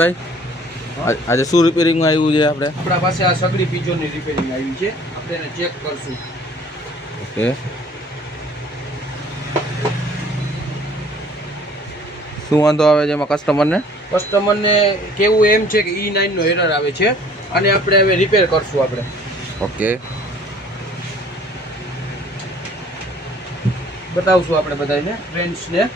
ભાઈ આજે શું રિપેરિંગમાં આવ્યું છે આપણે? આપણા પાસે આ સગડી પીજોની રિપેરિંગ આવી છે, આપણે એને ચેક કરશું. ઓકે, શું વાંધો આવે છે એમાં કસ્ટમરને? કસ્ટમરને કેવું એમ છે કે E9 નો એરર આવે છે અને આપણે હવે રિપેર કરશું આપણે. ઓકે, બતાવશું આપણે બધાને ફ્રેન્ડ્સને.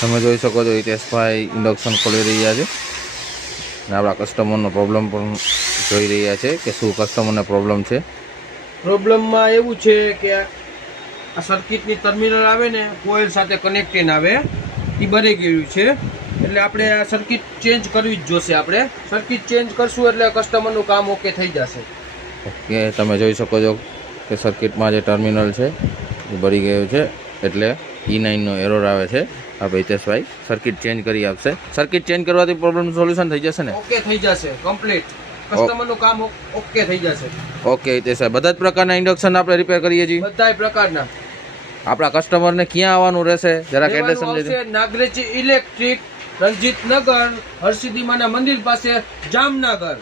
તમે જોઈ શકો છો હિતેશભાઈ ઇન્ડક્શન ખોલી રહ્યા છે અને આપણા કસ્ટમરનો પ્રોબ્લેમ પણ જોઈ રહ્યા છે કે શું કસ્ટમરને પ્રોબ્લેમ છે. પ્રોબ્લેમમાં એવું છે કે આ સર્કિટની ટર્મિનલ આવે ને કોઇલ સાથે કનેક્ટેડ આવે એ બળી ગયું છે, એટલે આપણે આ સર્કિટ ચેન્જ કરવી જ જોશે. આપણે સર્કિટ ચેન્જ કરશું એટલે કસ્ટમરનું કામ ઓકે થઈ જશે. ઓકે, તમે જોઈ શકો છો કે સર્કિટમાં જે ટર્મિનલ છે એ બળી ગયું છે, એટલે E9 નો એરર આવે છે. આપણે હિતેશભાઈ સર્કિટ ચેન્જ કરી આપશે. સર્કિટ ચેન્જ કરવાથી પ્રોબ્લેમ સોલ્યુશન થઈ જશે ને? ઓકે થઈ જશે, કમ્પ્લીટ કસ્ટમરનું કામ ઓકે થઈ જશે. ઓકે હિતેશભાઈ, બધા જ પ્રકારના ઇન્ડક્શન આપણે રિપેર કરીએ છીએ. બધા પ્રકારના. આપણા કસ્ટમરને ક્યાં આવવાનું રહેશે જરાક એડ્રેસ સમજી દો. નાગરેજી ઇલેક્ટ્રિક, રણજીત નગર, હરસિદ્ધિમાના મંદિર પાસે, જામનગર.